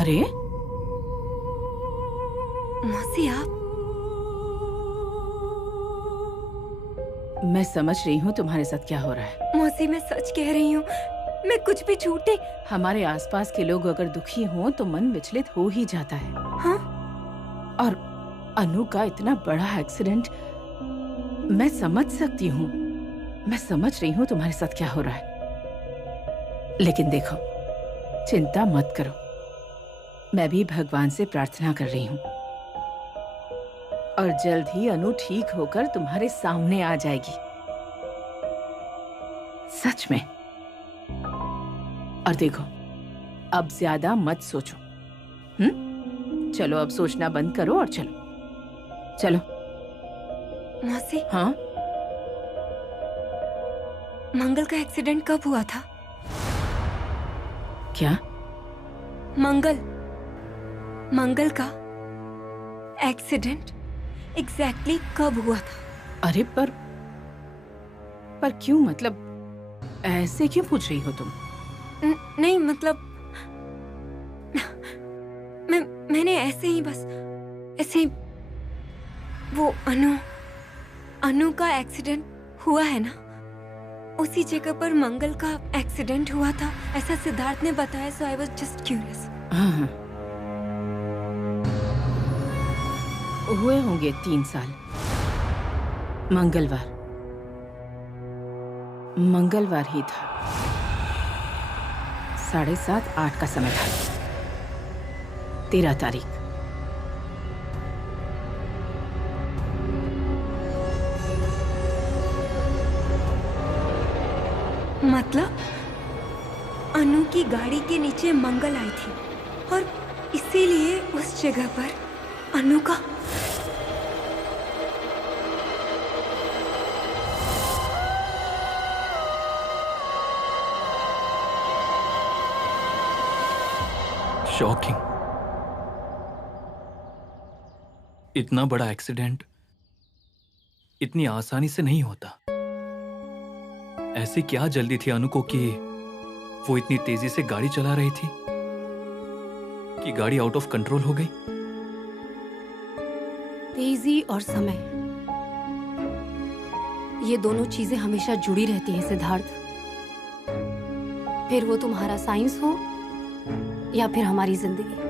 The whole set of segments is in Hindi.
अरे मौसी आप? मैं समझ रही हूँ तुम्हारे साथ क्या हो रहा है। मौसी मैं सच कह रही हूँ, मैं कुछ भी झूठ नहीं। हमारे आसपास के लोग अगर दुखी हों तो मन विचलित हो ही जाता है। हाँ? और अनु का इतना बड़ा एक्सीडेंट, मैं समझ सकती हूँ। मैं समझ रही हूँ तुम्हारे साथ क्या हो रहा है। लेकिन देखो, चिंता मत करो। मैं भी भगवान से प्रार्थना कर रही हूँ और जल्द ही अनु ठीक होकर तुम्हारे सामने आ जाएगी। सच में। और देखो, अब ज्यादा मत सोचो। चलो अब सोचना बंद करो और चलो चलो। मौसी, हाँ? मंगल का एक्सीडेंट कब हुआ था? क्या? मंगल का एक्सीडेंट एग्जैक्टली कब हुआ था? अरे पर क्यों, मतलब ऐसे क्यों पूछ रही हो तुम? नहीं मतलब मैंने ऐसे ही बस ऐसे वो अनु का एक्सीडेंट हुआ है ना, उसी जगह पर मंगल का एक्सीडेंट हुआ था, ऐसा सिद्धार्थ ने बताया। सो आई वाज जस्ट क्यूरियस। हाँ, हुए होंगे 3 साल। मंगलवार ही था। 7:30-8 का समय था। 13 तारीख। मतलब अनु की गाड़ी के नीचे मंगल आई थी और इसीलिए उस जगह पर अनु का। शॉकिंग। इतना बड़ा एक्सीडेंट इतनी आसानी से नहीं होता। ऐसी क्या जल्दी थी अनु को कि वो इतनी तेजी से गाड़ी चला रही थी कि गाड़ी आउट ऑफ कंट्रोल हो गई। तेजी और समय, ये दोनों चीजें हमेशा जुड़ी रहती हैं सिद्धार्थ। फिर वो तुम्हारा साइंस हो या फिर हमारी जिंदगी।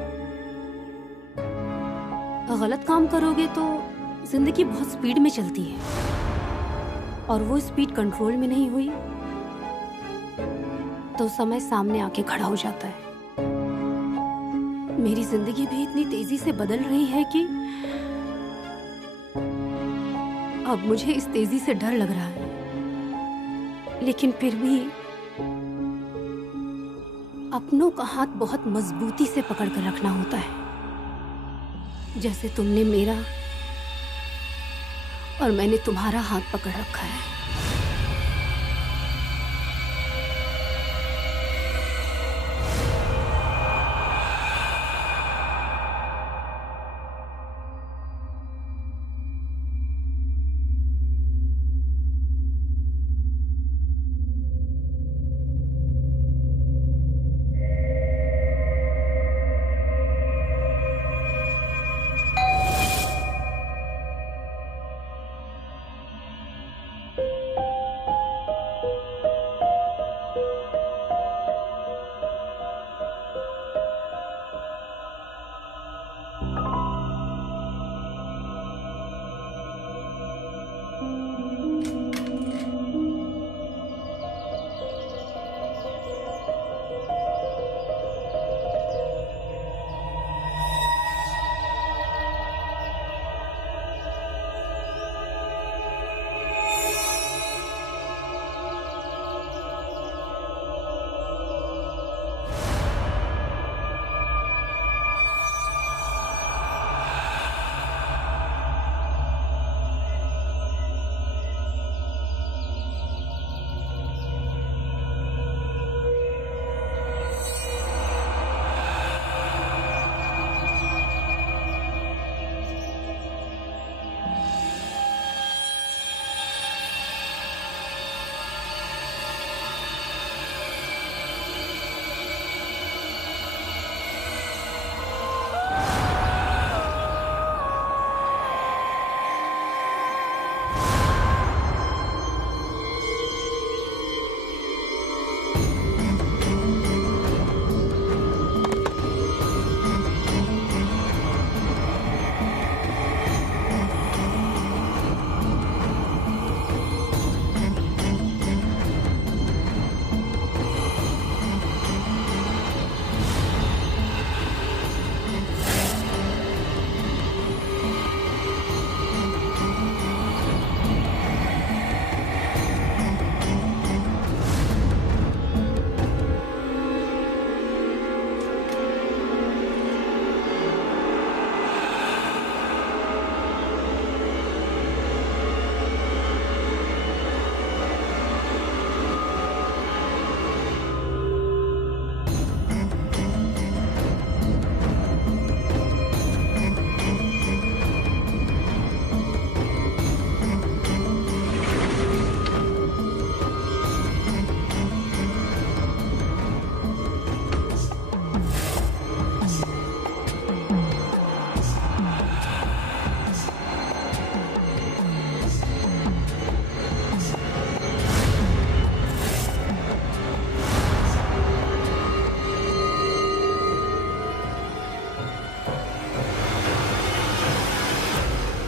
गलत काम करोगे तो जिंदगी बहुत स्पीड में चलती है और वो स्पीड कंट्रोल में नहीं हुई तो समय सामने आके खड़ा हो जाता है। मेरी जिंदगी भी इतनी तेजी से बदल रही है कि अब मुझे इस तेजी से डर लग रहा है, लेकिन फिर भी अपनों का हाथ बहुत मजबूती से पकड़ कर रखना होता है, जैसे तुमने मेरा और मैंने तुम्हारा हाथ पकड़ रखा है।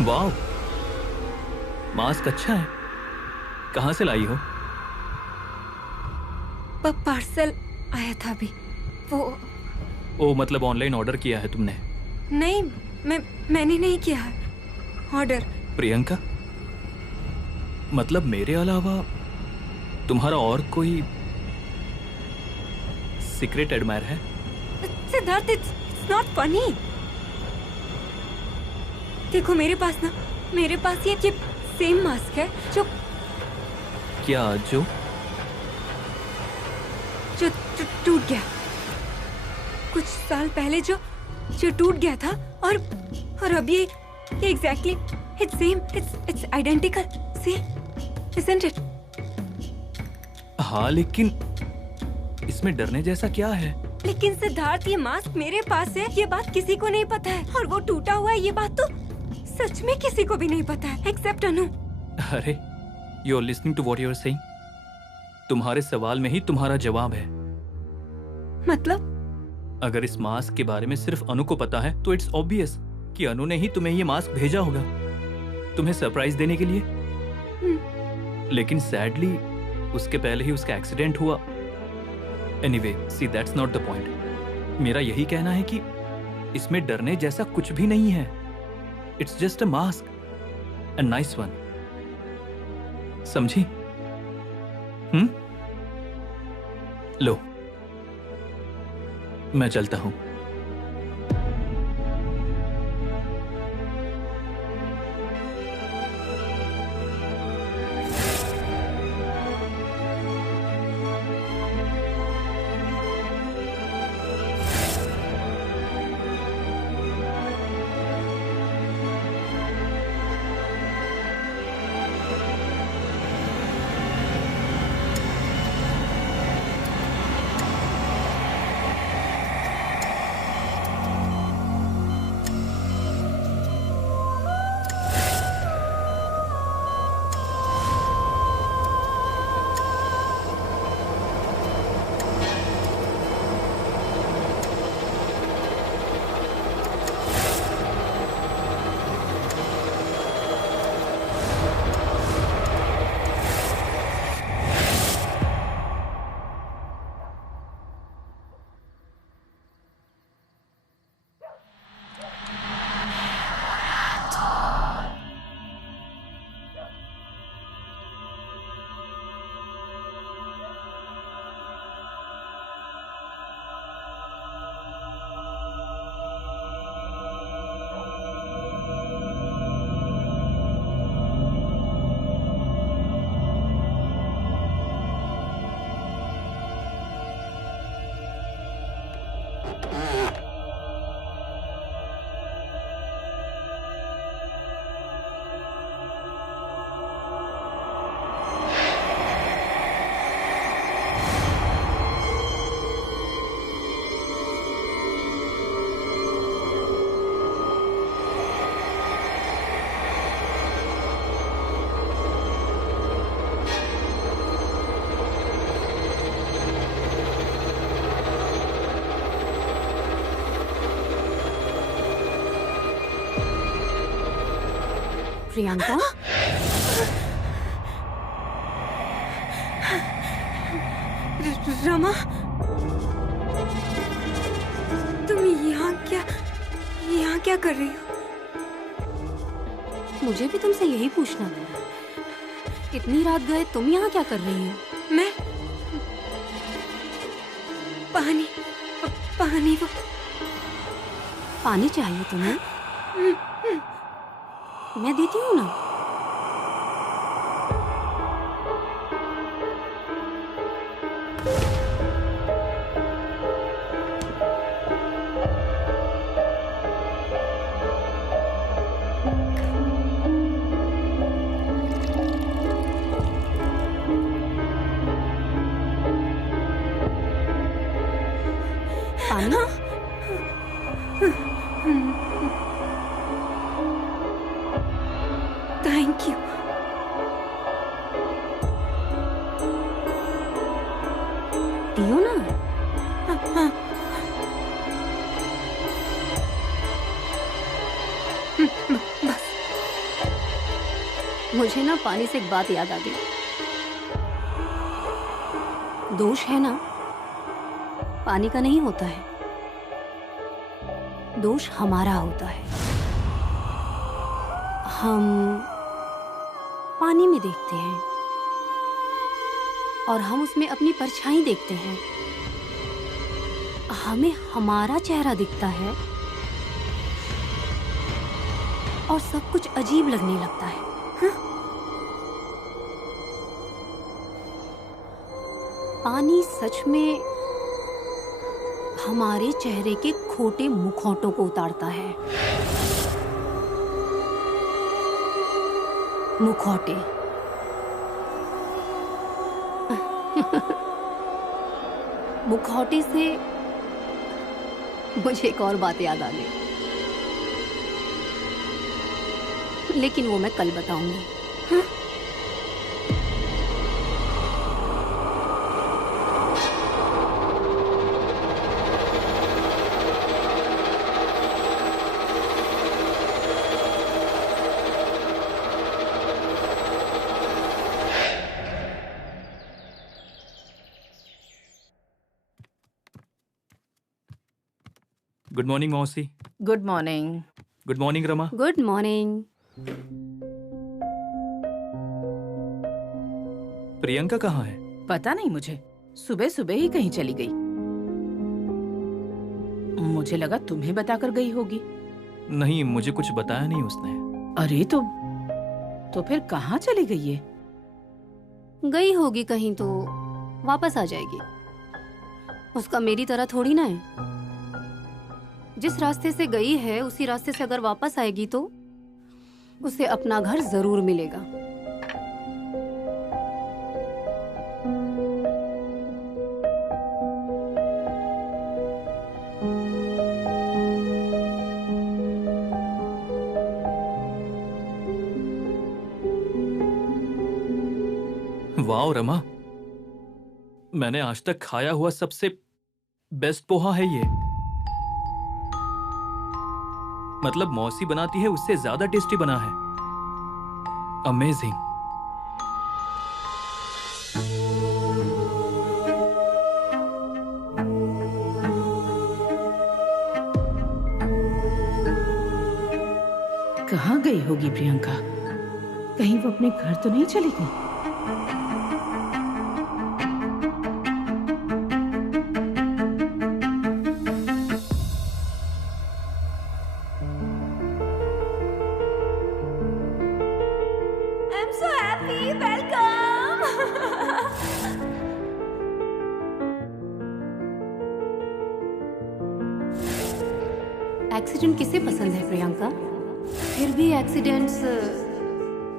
वाह, मास्क अच्छा है। कहाँ से लाई हो? पार्सल आया था अभी। वो ओ, मतलब ऑनलाइन ऑर्डर किया है तुमने? नहीं, मैंने नहीं किया है ऑर्डर। प्रियंका, मतलब मेरे अलावा तुम्हारा और कोई सीक्रेट एडमायर है? Siddharth, it's not funny. देखो मेरे पास ये सेम मास्क है जो टूट गया कुछ साल पहले, जो टूट गया था। और अब ये exactly it's same, it's identical same, isn't it? हाँ, लेकिन इसमें डरने जैसा क्या है? लेकिन सिद्धार्थ, ये मास्क मेरे पास है, ये बात किसी को नहीं पता है। और वो टूटा हुआ है, ये बात तो सच में किसी को भी नहीं पता है एक्सेप्ट अनु। अरे, you are listening to what you are saying. तुम्हारे सवाल में ही तुम्हारा जवाब है। मतलब? अगर इस मास्क के बारे में सिर्फ अनु को पता है तो इट्स ऑब्वियस कि अनु ने ही तुम्हें ये मास्क भेजा होगा, तुम्हें सरप्राइज देने के लिए। लेकिन सैडली उसके पहले ही उसका एक्सीडेंट हुआ। Anyway, see that's not the point. मेरा यही कहना है कि इसमें डरने जैसा कुछ भी नहीं है। It's just a mask, a nice one. समझी? लो, मैं चलता हूं। प्रियंका, रमा, तुम यहाँ क्या कर रही हो? मुझे भी तुमसे यही पूछना था। इतनी रात गए तुम यहाँ क्या कर रही हो? मैं पानी चाहिए तुम्हें? मैं देती हूँ ना। पानी? Thank you. पियो ना। हाँ। बस मुझे ना पानी से एक बात याद आ गई। दोष है ना पानी का नहीं होता है, दोष हमारा होता है। हम पानी में देखते हैं और हम उसमें अपनी परछाई देखते हैं। हमें हमारा चेहरा दिखता है और सब कुछ अजीब लगने लगता है। हाँ? पानी सच में हमारे चेहरे के खोटे मुखौटों को उतारता है। मुखौटे मुखौटे से मुझे एक और बात याद आ गई, लेकिन वो मैं कल बताऊंगी। हाँ? गुड मॉर्निंग मौसी। Good morning. Good morning Rama. Good morning. Priyanka कहाँ है? पता नहीं मुझे, सुबह सुबह ही कहीं चली गई। मुझे लगा तुम्हें बताकर गई होगी। नहीं, मुझे कुछ बताया नहीं उसने। अरे तो फिर कहाँ चली गई है? गई होगी कहीं तो वापस आ जाएगी। उसका मेरी तरह थोड़ी ना है। जिस रास्ते से गई है उसी रास्ते से अगर वापस आएगी तो उसे अपना घर जरूर मिलेगा। वाह रमा, मैंने आज तक खाया हुआ सबसे बेस्ट पोहा है ये। मतलब मौसी बनाती है उससे ज्यादा टेस्टी बना है। अमेजिंग। कहाँ गई होगी प्रियंका? कहीं वो अपने घर तो नहीं चली गई? एक्सीडेंट किसे पसंद है प्रियंका? फिर भी एक्सीडेंट्स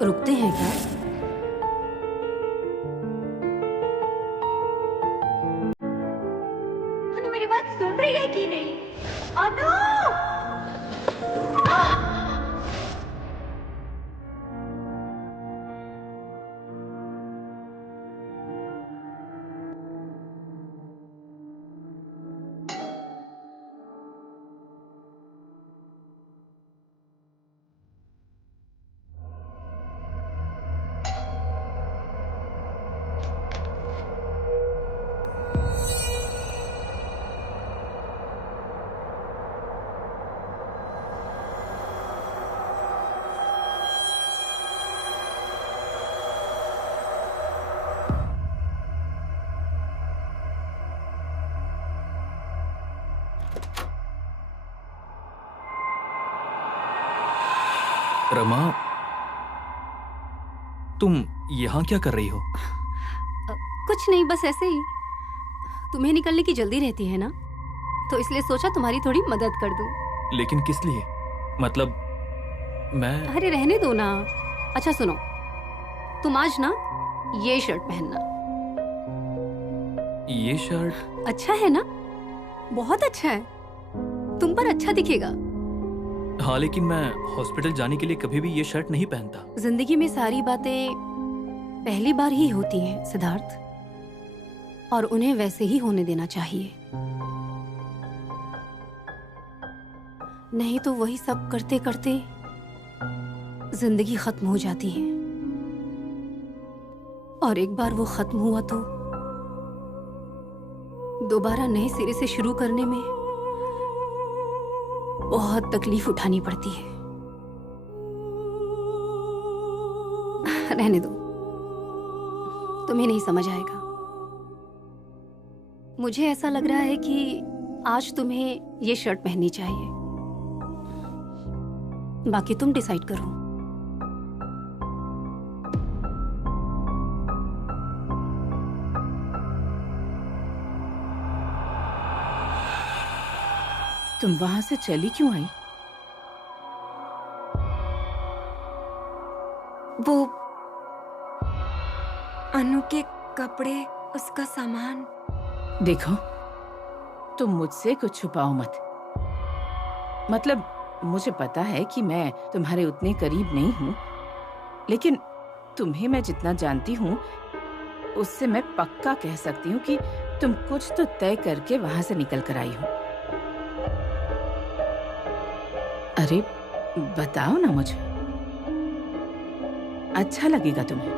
रुकते हैं क्या? अनु मेरी बात सुन रही है कि नहीं? अनु! रमा, तुम यहाँ क्या कर रही हो? कुछ नहीं, बस ऐसे ही। तुम्हें निकलने की जल्दी रहती है ना, तो इसलिए सोचा तुम्हारी थोड़ी मदद कर दूं। लेकिन किस लिए? मतलब मैं... अरे रहने दो ना। अच्छा सुनो, तुम आज ना ये शर्ट पहनना। ये शर्ट अच्छा है ना? बहुत अच्छा है, तुम पर अच्छा दिखेगा। हाँ, लेकिन मैं हॉस्पिटल जाने के लिए कभी भी ये शर्ट नहीं पहनता। जिंदगी में सारी बातें पहली बार ही होती हैं सिद्धार्थ, और उन्हें वैसे ही होने देना चाहिए। नहीं तो वही सब करते करते जिंदगी खत्म हो जाती है। और एक बार वो खत्म हुआ तो दोबारा नए सिरे से शुरू करने में बहुत तकलीफ उठानी पड़ती है। रहने दो, तुम्हें नहीं समझ आएगा। मुझे ऐसा लग रहा है कि आज तुम्हें ये शर्ट पहननी चाहिए। बाकी तुम डिसाइड करो। तुम वहां से चली क्यों आई? वो अनु के कपड़े, उसका सामान। देखो, तुम मुझसे कुछ छुपाओ मत। मतलब मुझे पता है कि मैं तुम्हारे उतने करीब नहीं हूँ, लेकिन तुम्हें मैं जितना जानती हूँ उससे मैं पक्का कह सकती हूँ कि तुम कुछ तो तय करके वहां से निकल कर आई हो। अरे बताओ ना मुझे, अच्छा लगेगा तुम्हें।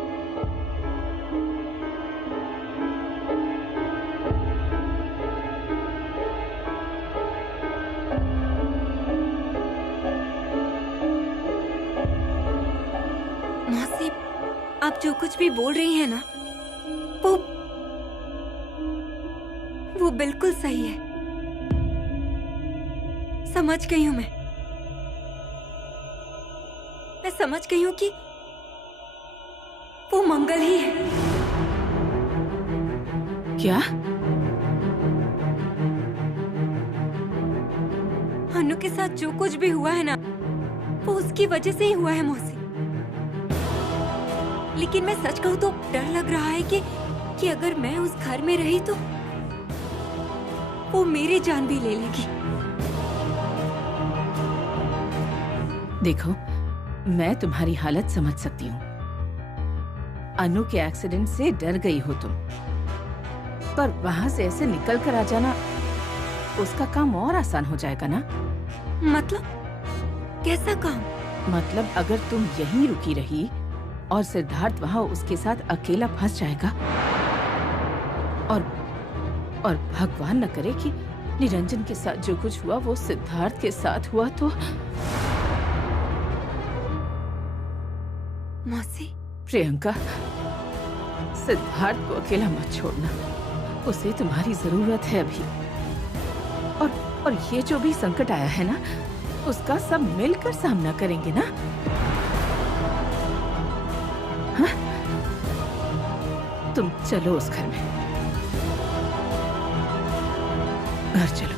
मौसी, आप जो कुछ भी बोल रही हैं ना, वो बिल्कुल सही है। समझ गई हूं मैं समझ गई हूं कि वो मंगल ही है। क्या? अनु के साथ जो कुछ भी हुआ है ना, वो उसकी वजह से ही हुआ है मौसी। लेकिन मैं सच कहूं तो डर लग रहा है कि अगर मैं उस घर में रही तो वो मेरी जान भी ले लेगी। देखो, मैं तुम्हारी हालत समझ सकती हूँ। अनु के एक्सीडेंट से डर गई हो तुम, पर वहां से ऐसे निकल कर आ जाना, उसका काम और आसान हो जाएगा ना। मतलब कैसा काम? मतलब अगर तुम यहीं रुकी रही और सिद्धार्थ वहां उसके साथ अकेला फंस जाएगा, और भगवान न करे कि निरंजन के साथ जो कुछ हुआ वो सिद्धार्थ के साथ हुआ तो। मौसी, प्रियंका, सिद्धार्थ को अकेला मत छोड़ना, उसे तुम्हारी जरूरत है अभी। और ये जो भी संकट आया है ना, उसका सब मिलकर सामना करेंगे ना। हाँ? तुम चलो उस घर में, घर चलो।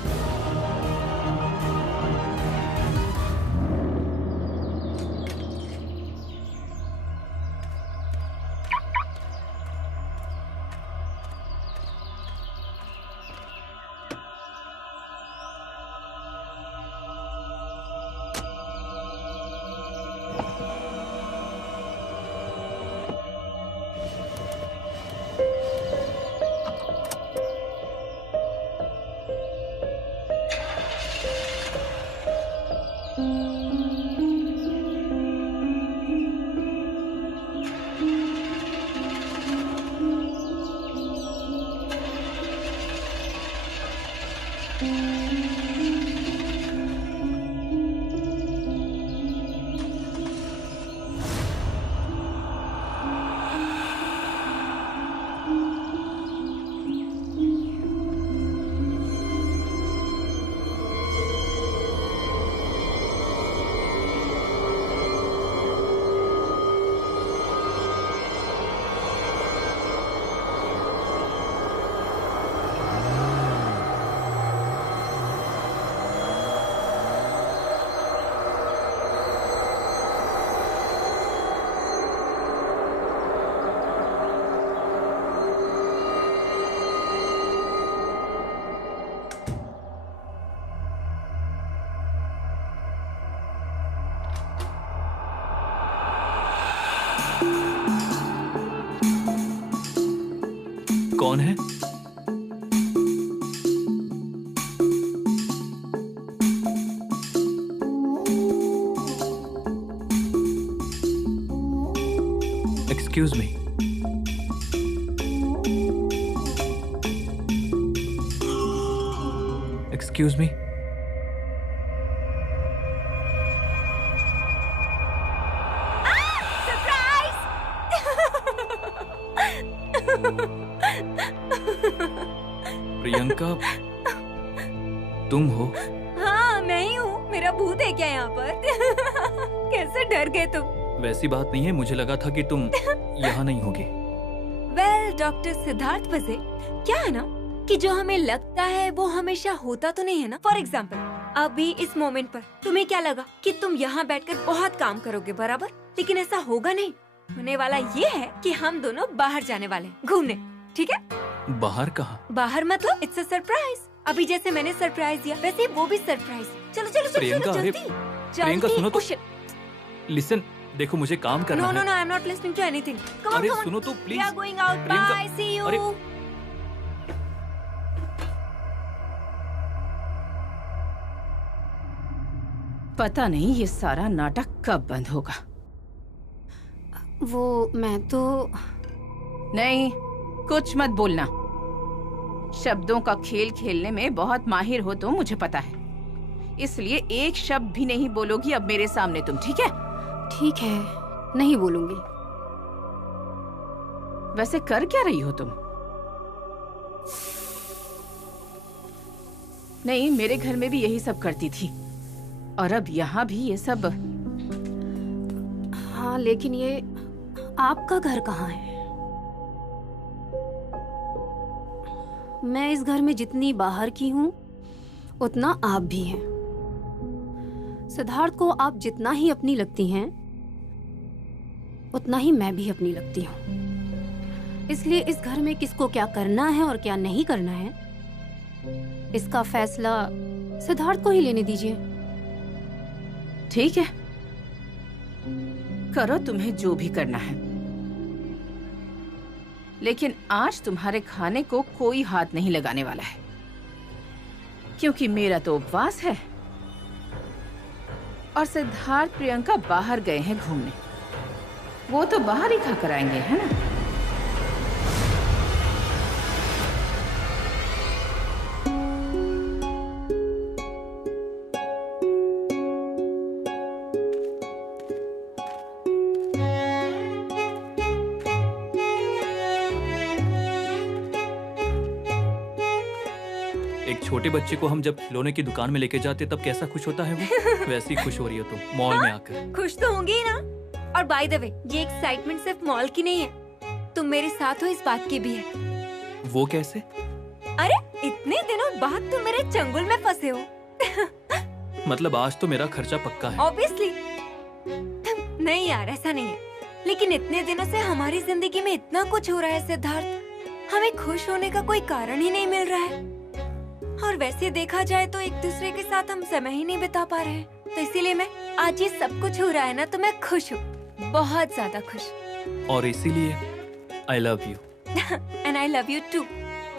कौन है? Excuse me. Excuse me. Priyanka, तुम हो? हाँ मैं ही हूँ। मेरा भूत है क्या यहाँ पर? कैसे डर गए तुम? वैसी बात नहीं है, मुझे लगा था कि तुम यहाँ नहीं होगी। वेल डॉक्टर सिद्धार्थ वैसे क्या है ना कि जो हमें लगता है वो हमेशा होता तो नहीं है ना। फॉर एग्जाम्पल अभी इस मोमेंट पर तुम्हें क्या लगा कि तुम यहाँ बैठकर बहुत काम करोगे, बराबर? लेकिन ऐसा होगा नहीं। होने वाला ये है कि हम दोनों बाहर जाने वाले हैं घूमने, ठीक है? बाहर कहाँ? बाहर मतलब इट्स अ सरप्राइज। अभी जैसे मैंने सरप्राइज दिया वैसे वो भी सरप्राइज। चलो चलो चलो प्रियंका, जल्दी प्रियंका सुनो तो। लिसन, देखो मुझे काम करना नो है। No no, I am not listening to anything. Come on अरे कम ऑन, सुनो तो we please. Are going out, Priyanka, bye, see you. अरे पता नहीं ये सारा नाटक कब बंद होगा। वो मैं तो नहीं, कुछ मत बोलना। शब्दों का खेल खेलने में बहुत माहिर हो तुम, मुझे पता है। इसलिए एक शब्द भी नहीं बोलोगी अब मेरे सामने तुम, ठीक है? ठीक है, नहीं बोलूंगी। वैसे कर क्या रही हो तुम? नहीं, मेरे घर में भी यही सब करती थी और अब यहाँ भी ये सब। हाँ, लेकिन ये आपका घर कहाँ है? मैं इस घर में जितनी बाहर की हूँ उतना आप भी हैं। सिद्धार्थ को आप जितना ही अपनी लगती हैं उतना ही मैं भी अपनी लगती हूँ। इसलिए इस घर में किसको क्या करना है और क्या नहीं करना है, इसका फैसला सिद्धार्थ को ही लेने दीजिए। ठीक है, करो तुम्हें जो भी करना है, लेकिन आज तुम्हारे खाने को कोई हाथ नहीं लगाने वाला है, क्योंकि मेरा तो उपवास है और सिद्धार्थ प्रियंका बाहर गए हैं घूमने। वो तो बाहर ही खाकर आएंगे, है ना? एक छोटे बच्चे को हम जब खिलौने की दुकान में लेके जाते तब कैसा खुश होता है वो, वैसे ही खुश हो रही हो तुम मॉल में आकर। खुश तो होंगे ही ना। और बाय द वे, ये एक्साइटमेंट सिर्फ मॉल की नहीं है, तुम मेरे साथ हो इस बात की भी है। वो कैसे? अरे इतने दिनों बाद तुम मेरे चंगुल में फंसे हो। मतलब आज तो मेरा खर्चा पक्का है। ऑब्वियसली नहीं यार, ऐसा नहीं है, लेकिन इतने दिनों से हमारी जिंदगी में इतना कुछ हो रहा है सिद्धार्थ, हमें खुश होने का कोई कारण ही नहीं मिल रहा है। और वैसे देखा जाए तो एक दूसरे के साथ हम समय ही नहीं बिता पा रहे हैं, तो इसीलिए मैं आज ये सब कुछ हो रहा है ना, तो मैं खुश हूँ, बहुत ज्यादा खुश। और इसीलिए I love you. And I love you too.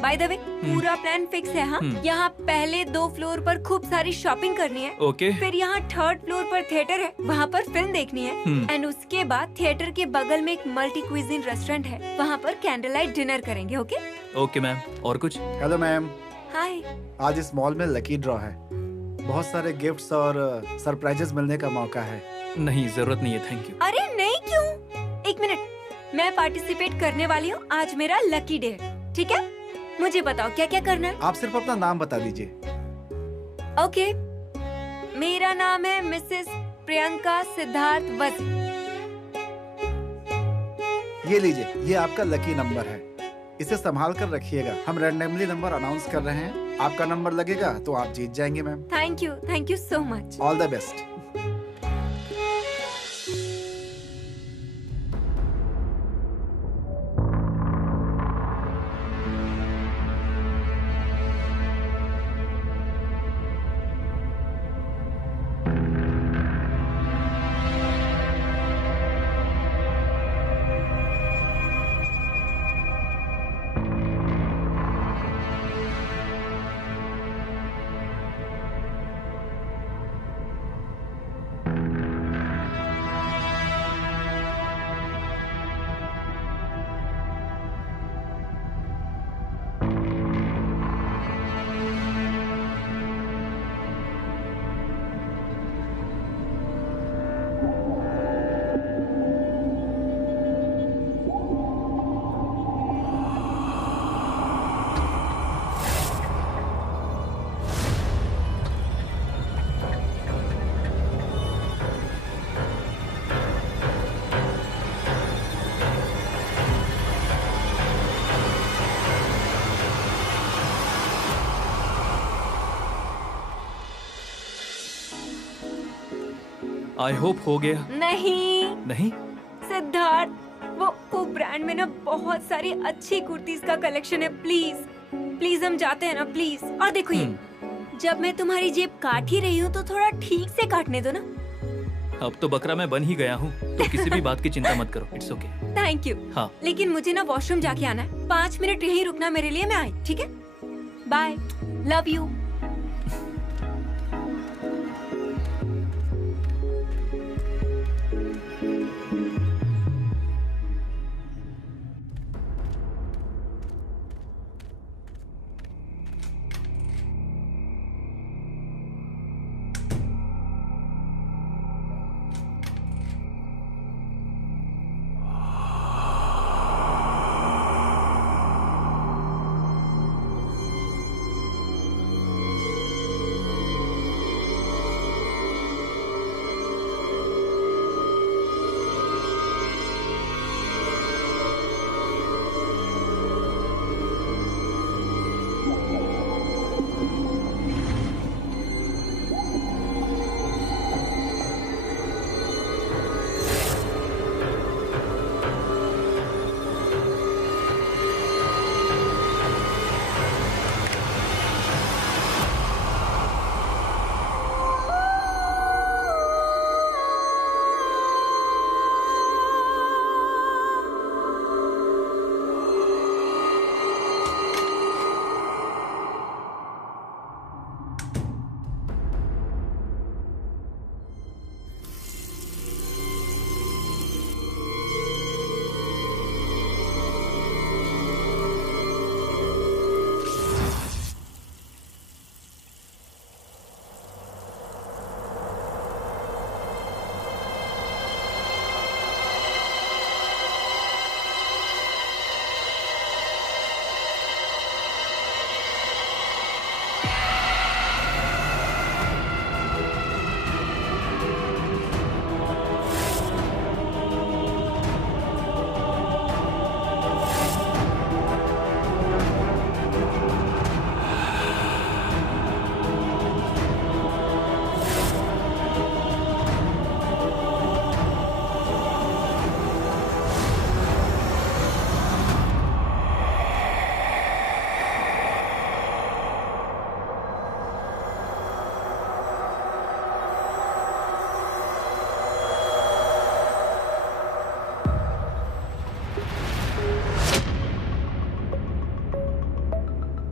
By the way, पूरा प्लान फिक्स है। हाँ, यहाँ पहले 2 फ्लोर पर खूब सारी शॉपिंग करनी है। ओके। फिर यहाँ 3rd फ्लोर पर थिएटर है, वहाँ पर फिल्म देखनी है। एंड उसके बाद थिएटर के बगल में एक मल्टी क्विजीन रेस्टोरेंट है, वहाँ पर कैंडल लाइट डिनर करेंगे। ओके ओके मैम, और कुछ? हेलो मैम, हाय। आज इस मॉल में लकी ड्रॉ है, बहुत सारे गिफ्ट्स और सरप्राइजेस मिलने का मौका है। नहीं, जरूरत नहीं है, थैंक यू। अरे नहीं, क्यों? एक मिनट, मैं पार्टिसिपेट करने वाली हूँ, आज मेरा लकी डे है, ठीक है? मुझे बताओ क्या क्या करना है। आप सिर्फ अपना नाम बता दीजिए। ओके, मेरा नाम है मिसेस प्रियंका सिद्धार्थ वजी। ये लीजिए, ये आपका लकी नंबर है, इसे संभाल कर रखिएगा। हम रैंडमली नंबर अनाउंस कर रहे हैं, आपका नंबर लगेगा तो आप जीत जाएंगे ma'am. Thank you so much. All the best. I hope हो गया। नहीं नहीं? सिद्धार्थ, वो ब्रांड में ना बहुत सारी अच्छी कुर्तीज का कलेक्शन है। प्लीज प्लीज हम जाते हैं ना प्लीज। और देखो ये, जब मैं तुम्हारी जेब काट ही रही हूँ तो थोड़ा ठीक से काटने दो ना। अब तो बकरा मैं बन ही गया हूँ, तो किसी भी बात की चिंता मत करो। It's okay. Thank you. हाँ। लेकिन मुझे ना वॉशरूम जाके आना है। 5 मिनट यहीं रुकना मेरे लिए, मैं आई, ठीक है? Bye, love you.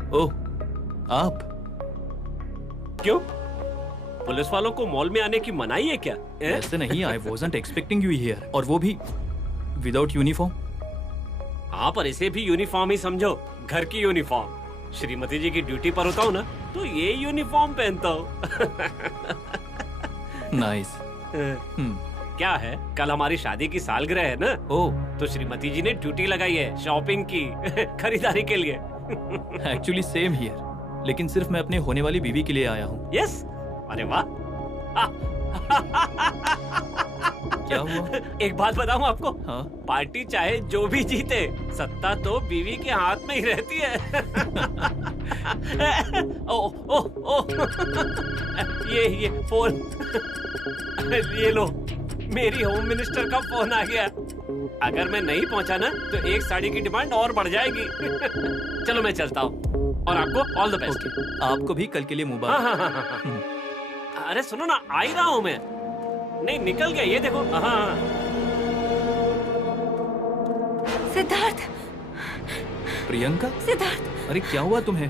ओह, आप? क्यों? पुलिस वालों को मॉल में आने की मनाही है क्या? ऐसे नहीं, आई वॉजंट एक्सपेक्टिंग यू हियर, और वो भी विदाउट यूनिफॉर्म। हाँ, पर इसे भी यूनिफॉर्म ही समझो, घर की यूनिफॉर्म। श्रीमती जी की ड्यूटी पर होता हूँ ना, तो ये यूनिफॉर्म पहनता हूँ। नाइस। क्या है, कल हमारी शादी की सालगिरह है ना? ओह, तो श्रीमती जी ने ड्यूटी लगाई है शॉपिंग की, खरीदारी के लिए। एक्चुअली सेम हियर, लेकिन सिर्फ मैं अपने होने वाली बीवी के लिए आया हूँ। यस, अरे वाह। क्या हुआ? एक बात बताऊं आपको? हाँ? पार्टी चाहे जो भी जीते, सत्ता तो बीवी के हाथ में ही रहती है। ओ, ओ, ओ, ये फोन, ये लो, मेरी होम मिनिस्टर का फोन आ गया। अगर मैं नहीं पहुंचा ना, तो एक साड़ी की डिमांड और बढ़ जाएगी। चलो मैं चलता हूँ, और आपको ऑल द बेस्ट। आपको भी कल के लिए मुबारक। हाँ। अरे सुनो ना, आ ही रहा हूँ मैं। नहीं, निकल गया, ये देखो। हाँ। सिद्धार्थ। प्रियंका? सिद्धार्थ। अरे क्या हुआ तुम्हें?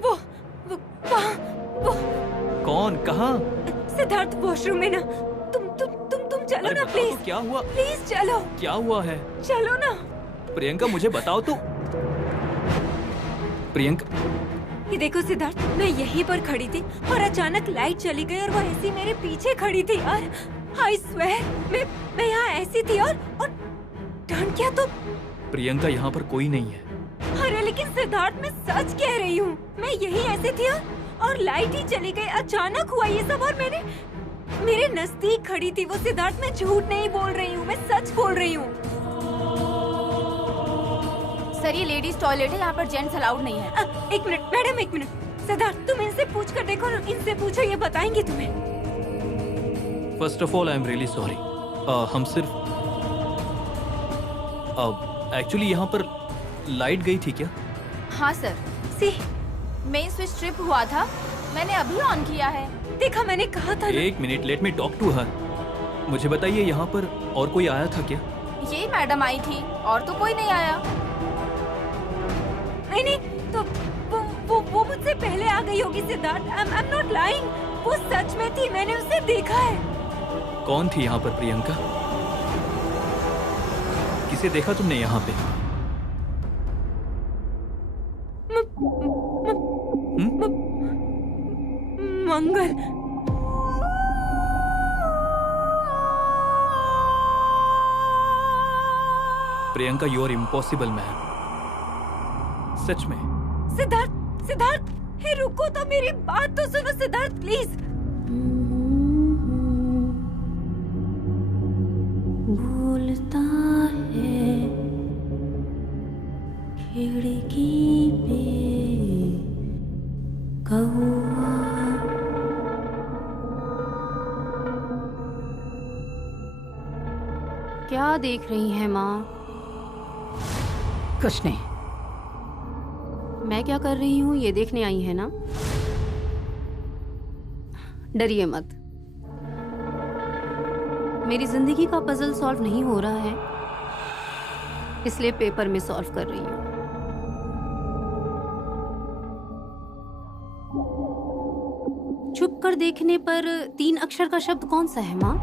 वो कौन? कहाँ? सिद्धार्थ, वॉशरूम में ना। तुम चलो ना प्लीज। तो क्या हुआ? प्लीज चलो। क्या हुआ है? चलो ना। प्रियंका, मुझे बताओ तो। प्रियंका, ये देखो सिद्धार्थ, मैं यहीं पर खड़ी थी और अचानक लाइट चली गई और वो ऐसी मेरे पीछे खड़ी थी। और आई स्वेयर, मैं यहाँ ऐसी थी और टर्न किया तो। प्रियंका, यहाँ पर कोई नहीं है। अरे लेकिन सिद्धार्थ, मैं सच कह रही हूँ, मैं यहीं ऐसी थी और लाइट ही चली गई। अचानक हुआ ये सब और मेरे नजदीक खड़ी थी वो। सिद्धार्थ, मैं झूठ नहीं बोल रही हूँ, मैं सच बोल रही हूँ। सर, ये लेडीज टॉयलेट है, यहाँ पर जेंट्स अलाउड नहीं है। एक मिनट मैडम, एक मिनट। सिद्धार्थ, तुम इनसे पूछ कर देखो ना, इनसे पूछो, ये बताएंगे तुम्हें। First of all I am really sorry. हम सिर्फ एक्चुअली यहाँ पर लाइट गई थी क्या? हाँ सर, सी मेन स्विच ट्रिप हुआ था, मैंने अभी ऑन किया है। देखा, मैंने कहा था ना। एक minute, let me talk to her. मुझे बताइए यहाँ पर और कोई आया था क्या? ये मैडम आई थी और तो कोई नहीं आया। नहीं, तो वो मुझसे पहले आ गई होगी सिद्धार्थ। आई एम नॉट लाइंग, वो सच में थी, मैंने उसे देखा है। कौन थी यहाँ पर प्रियंका? किसे देखा तुमने यहाँ पे? Mangal. Priyanka, you are impossible man, सच में। सिद्धार्थ, हे रुको तो, मेरी बात तो सुनो सिद्धार्थ प्लीज। भूलता है खिड़की पे कौआ। क्या देख रही हैं माँ? कुछ नहीं। मैं क्या कर रही हूँ ये देखने आई है ना? डरिए मत, मेरी जिंदगी का पजल सॉल्व नहीं हो रहा है, इसलिए पेपर में सॉल्व कर रही हूँ। छुप कर देखने पर 3 अक्षर का शब्द कौन सा है माँ?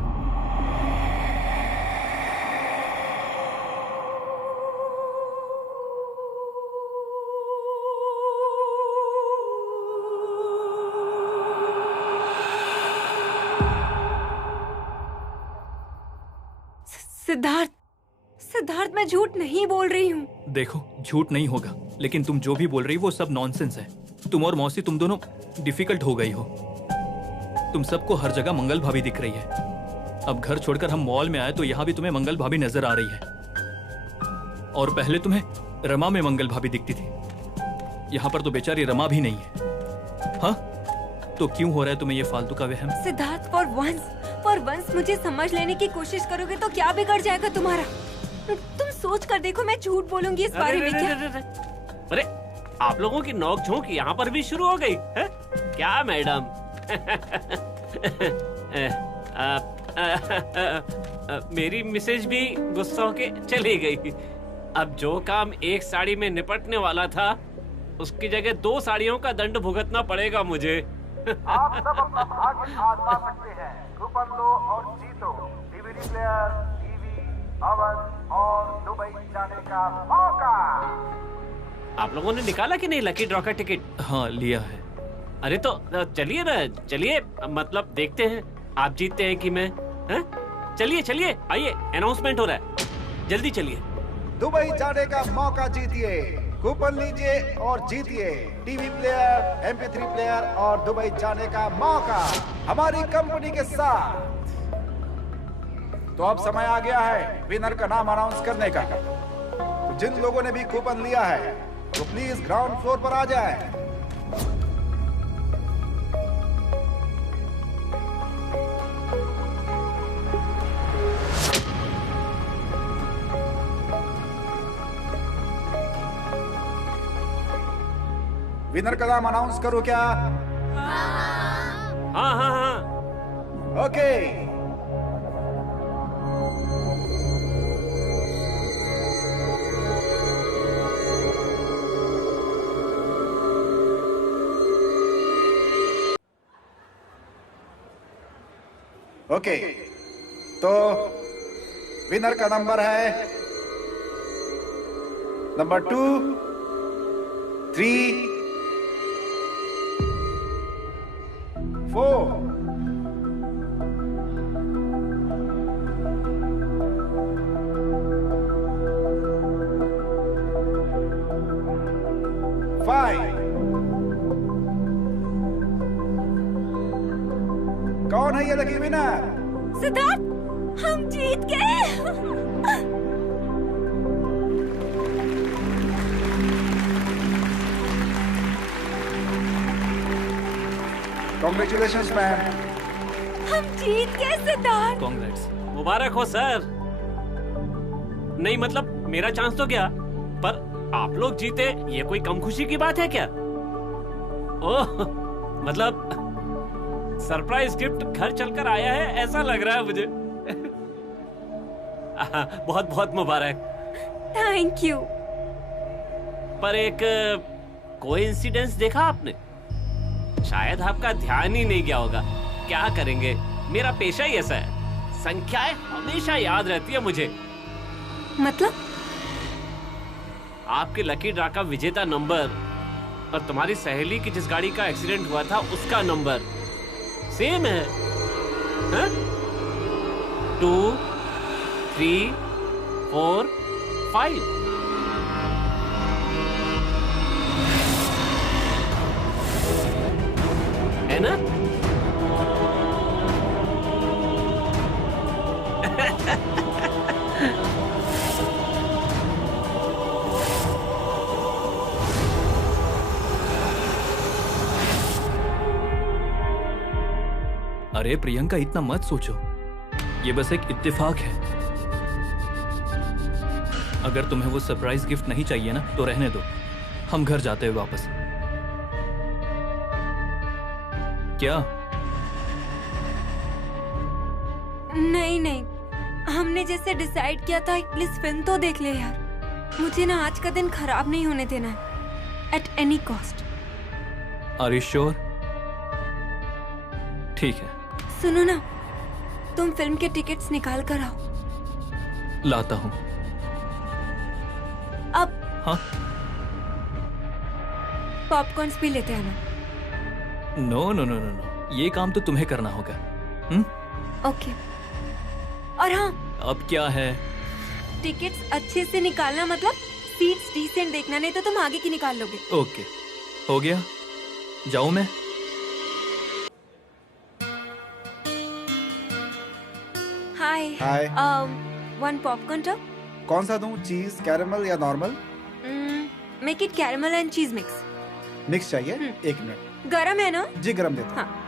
सिद्धार्थ, मैं झूठ नहीं बोल रही हूँ। देखो, झूठ नहीं होगा, लेकिन तुम जो भी बोल रही हो वो सब नॉनसेंस है। तुम और मौसी, तुम दोनों डिफिकल्ट हो गई हो। तुम सबको हर जगह मंगल भाभी दिख रही है। अब घर छोड़कर हम मॉल में आए तो यहाँ भी तुम्हें मंगल भाभी नजर आ रही है, और पहले तुम्हें रमा में मंगल भाभी दिखती थी। यहाँ पर तो बेचारी रमा भी नहीं है। हाँ, तो क्यों हो रहा है तुम्हें ये फालतू का वहम? सिद्धार्थ, फॉर वंस मुझे समझ लेने की कोशिश करोगे तो क्या बिगड़ जाएगा तुम्हारा? तुम सोच कर देखो, मैं झूठ बोलूंगी इस बारे में क्या? अरे, आप लोगों की नोक झोंक यहाँ पर भी शुरू हो गई है क्या मैडम? मेरी मिसेज भी गुस्सा होके चली गई। अब जो काम एक साड़ी में निपटने वाला था, उसकी जगह 2 साड़ियों का दंड भुगतना पड़ेगा मुझे। आप सब अपना भाग्य आजमा सकते हैं। कूपन लो और जीतो डीवीडी प्लेयर, टीवी, ओवन और दुबई जाने का मौका। आप लोगों ने निकाला कि नहीं लकी ड्रॉ का टिकट? हाँ, लिया है। अरे तो चलिए ना, चलिए, मतलब देखते हैं आप जीतते हैं कि मैं। चलिए आइए, अनाउंसमेंट हो रहा है, जल्दी चलिए। दुबई जाने का मौका जीतिए, कूपन लीजिए और जीतिए टीवी प्लेयर, MP3 प्लेयर और दुबई जाने का मौका हमारी कंपनी के साथ। तो अब समय आ गया है विनर का नाम अनाउंस करने का। तो जिन लोगों ने भी कूपन लिया है तो प्लीज ग्राउंड फ्लोर पर आ जाए। विनर का नाम अनाउंस करूं क्या? हाँ। ओके। ओके, तो विनर का नंबर है नंबर 2, 3, 4। कौन है ये लकी विनर? सिद्धार्थ, हम जीत गए। Congratulations, man. हम जीत गए सिद्धार्थ। कांग्रेट्स। मुबारक हो सर। नहीं मतलब मेरा चांस तो गया, पर आप लोग जीते ये कोई कम खुशी की बात है क्या? ओह मतलब सरप्राइज गिफ्ट घर चलकर आया है ऐसा लग रहा है मुझे। बहुत बहुत मुबारक। Thank you. पर एक कोइंसिडेंस देखा आपने? शायद आपका ध्यान ही नहीं गया होगा। क्या करेंगे, मेरा पेशा ही ऐसा है। संख्याएं हमेशा याद रहती है मुझे। मतलब? आपके लकी ड्रा का विजेता नंबर और तुम्हारी सहेली की जिस गाड़ी का एक्सीडेंट हुआ था उसका नंबर सेम है। 2, 3, 4, 5। है ना? अरे प्रियंका, इतना मत सोचो, ये बस एक इत्तेफाक है। अगर तुम्हें वो सरप्राइज गिफ्ट नहीं चाहिए ना तो रहने दो, हम घर जाते हैं वापस। क्या? नहीं नहीं, हमने जैसे डिसाइड किया था प्लीज फिल्म तो देख ले यार। मुझे ना आज का दिन खराब नहीं होने देना है at any cost. Are you sure? ठीक है, सुनो ना, तुम फिल्म के टिकट्स निकाल कर आओ। लाता हूं। अब हाँ? पॉपकॉर्न्स भी लेते हैं ना। No no no no no, ये काम तो तुम्हें करना होगा। ओके। और हाँ, अब क्या है? टिकट्स अच्छे से निकालना, मतलब सीट्स डिसेंट देखना, नहीं तो तुम आगे की निकाल लोगे। ओके, हो गया। जाऊं मैं? हाय। हाय। 1 पॉपकॉर्न टब। कौन सा दूं, चीज कैरेमल या normal? Make it caramel and चीज मिक्स। मिक्स चाहिए? 1 मिनट। गरम है ना? जी गरम देता हूं। हाँ।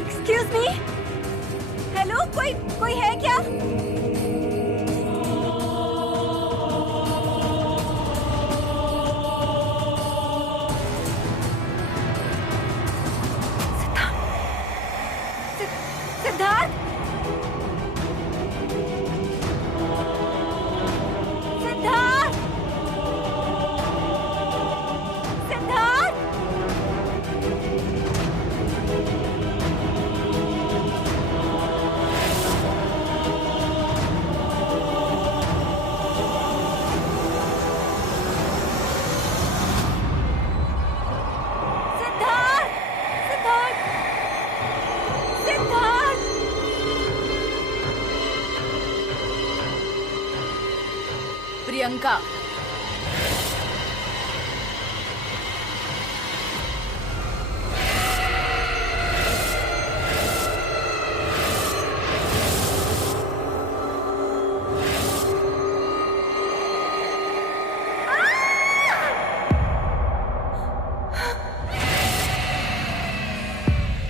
एक्सक्यूज मी, हेलो, कोई है क्या? सिद्धार्थ, सिद्धार्थ, सिद्धार्थ। सिद्धार्थ, सिद्धार्थ, सिद्धार्थ। प्रियंका,